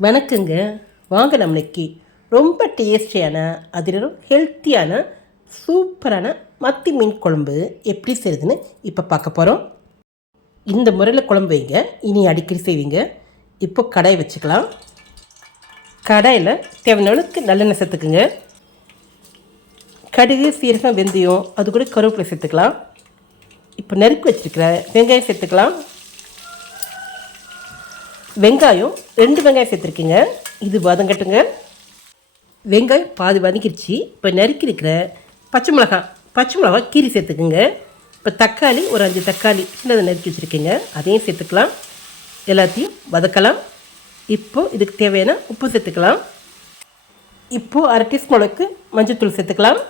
வணக்கங்க. வாங்க நம்ம இன்னைக்கு ரொம்ப டேஸ்டியான அதிலும் ஹெல்த்தியான சூப்பரான மத்தி மீன் குழம்பு எப்படி செய்யுதுன்னு இப்போ பார்க்க போகிறோம் இந்த முறையில் குழம்பு வைங்க. இனி அடிக்கடி செய்வீங்க. இப்போ கடாய் வச்சுக்கலாம். கடாயில் தேவையான அளவுக்கு நல்லெண்ணெய் சேர்த்துக்குங்க. கடுகு சீரகம் வெந்தயம் அது கூட கருவேப்பிலை சேர்த்துக்கலாம். இப்போ நறுக்கு வச்சுருக்கிற வெங்காயம் சேர்த்துக்கலாம். வெங்காயம் ரெண்டு வெங்காயம் சேர்த்துருக்கீங்க. இது வதங்கட்டுங்க வெங்காயம் பாதி வதங்கிருச்சு. இப்போ நறுக்கி இருக்கிற பச்சை மிளகாய் பச்சை மிளகாய் கீரி சேர்த்துக்குங்க. இப்போ தக்காளி ஒரு அஞ்சு தக்காளி சின்னதை நறுக்கி வச்சுருக்கீங்க. அதையும் சேர்த்துக்கலாம். எல்லாத்தையும் வதக்கலாம். இப்போது இதுக்கு தேவையான உப்பு சேர்த்துக்கலாம். இப்போது அரை டீஸ்பூன் அளவுக்கு மஞ்சள்தூள் சேர்த்துக்கலாம்.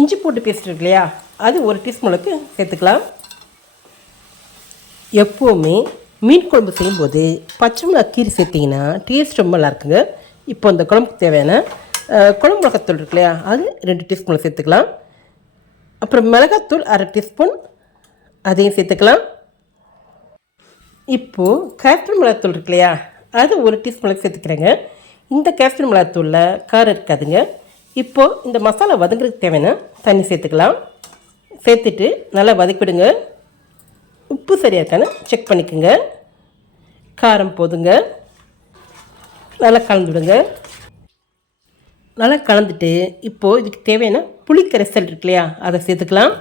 இஞ்சி போட்டு பேஸ்ட் இருக்கு இல்லையா? அது ஒரு டீஸ்பூன் அளவுக்கு சேர்த்துக்கலாம். எப்போவுமே மீன் குழம்பு செய்யும்போது பச்சை மிளகா கீரி சேர்த்திங்கன்னா டேஸ்ட் ரொம்ப நல்லா இருக்குங்க இப்போ அந்த குழம்புக்கு தேவையான குழம்பு மிளகாத்தூள் இருக்கு இல்லையா? அது ரெண்டு டீஸ்பூன் சேர்த்துக்கலாம். அப்புறம் மிளகாத்தூள் அரை டீஸ்பூன் அதையும் சேர்த்துக்கலாம். இப்போது காஷ்மீர் மிளகாத்தூள் இருக்கு இல்லையா? அது ஒரு டீஸ்பூன் சேர்த்துக்கிறேங்க. இந்த காஷ்மீர் மிளகாத்தூளில் காரம் இருக்காதுங்க. இப்போது இந்த மசாலா வதங்குறதுக்கு தேவையான தண்ணி சேர்த்துக்கலாம். சேர்த்துட்டு நல்லா வதக்கிவிடுங்க. உப்பு சரியாக தானே? செக் பண்ணிக்கோங்க. காரம் போதுங்க. நல்லா கலந்து விடுங்க. நல்லா கலந்துட்டு இப்போது இதுக்கு தேவையான புளிக்கரைசல் இருக்கு இல்லையா? அதை சேர்த்துக்கலாம்.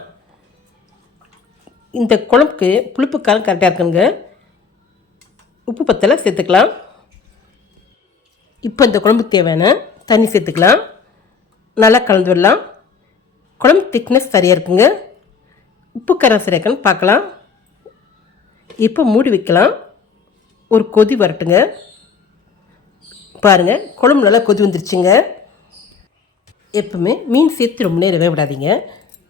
இந்த குழம்புக்கு புளிப்பு காரம் கரெக்டாக இருக்குங்க. உப்பு பத்தலை சேர்த்துக்கலாம். இப்போ இந்த குழம்புக்கு தேவையான தண்ணி சேர்த்துக்கலாம். நல்லா கலந்து விடலாம். குழம்பு திக்னஸ் சரியாக இருக்குங்க. உப்பு காரம் சரியாக இருக்கான்னு பார்க்கலாம். இப்போ மூடி வைக்கலாம். ஒரு கொதி வரட்டுங்க. பாருங்கள் குழம்பு நல்லா கொதி வந்துருச்சுங்க. எப்பவுமே மீன் சேர்த்து ரொம்ப நேரம் விடாதீங்க.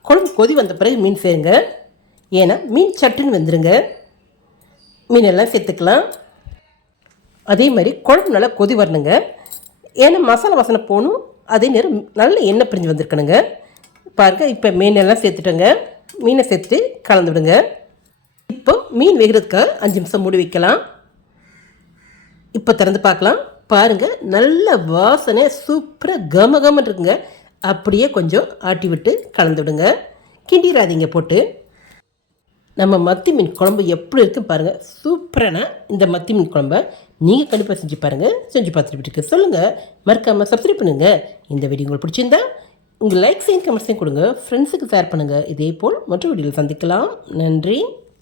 குழம்பு கொதி வந்த பிறகு மீன் சேருங்க ஏன்னா மீன் சட்டுன்னு வந்துடுங்க மீனெல்லாம் சேர்த்துக்கலாம். அதே மாதிரி குழம்பு நல்லா கொதி வரணுங்க. ஏன்னா மசாலா வாசனை போகணும். அதே நேரம் நல்ல எண்ணெய் பிரிஞ்சு வந்திருக்கணுங்க. பாருங்கள் இப்போ மீனெல்லாம் சேர்த்துட்டோங்க. மீனை சேர்த்துட்டு கலந்து விடுங்க. இப்போ மீன் வேகிறதுக்கு அஞ்சு நிமிஷம் மூடி வைக்கலாம். இப்போ திறந்து பார்க்கலாம். பாருங்கள் நல்ல வாசனை சூப்பராக கம கமன்னு இருக்குங்க. அப்படியே கொஞ்சம் ஆட்டி விட்டு கலந்து விடுங்க. கிண்டிடாதீங்க போட்டு. நம்ம மத்தி மீன் குழம்பு எப்படி இருக்குன்னு பாருங்கள் சூப்பரான இந்த மத்தி மீன் குழம்ப நீங்கள் கண்டிப்பாக செஞ்சு பாருங்கள் செஞ்சு பார்த்துட்டு வீட்டுக்கு சொல்லுங்கள் மறக்காமல் சப்ஸ்கிரைப் பண்ணுங்கள் இந்த வீடியோ உங்களுக்கு பிடிச்சிருந்தா உங்கள் லைக்ஸையும் கமெண்ட்ஸையும் கொடுங்க. ஃப்ரெண்ட்ஸுக்கு ஷேர் பண்ணுங்கள் இதே போல் மற்ற வீடியோவில் சந்திக்கலாம். நன்றி.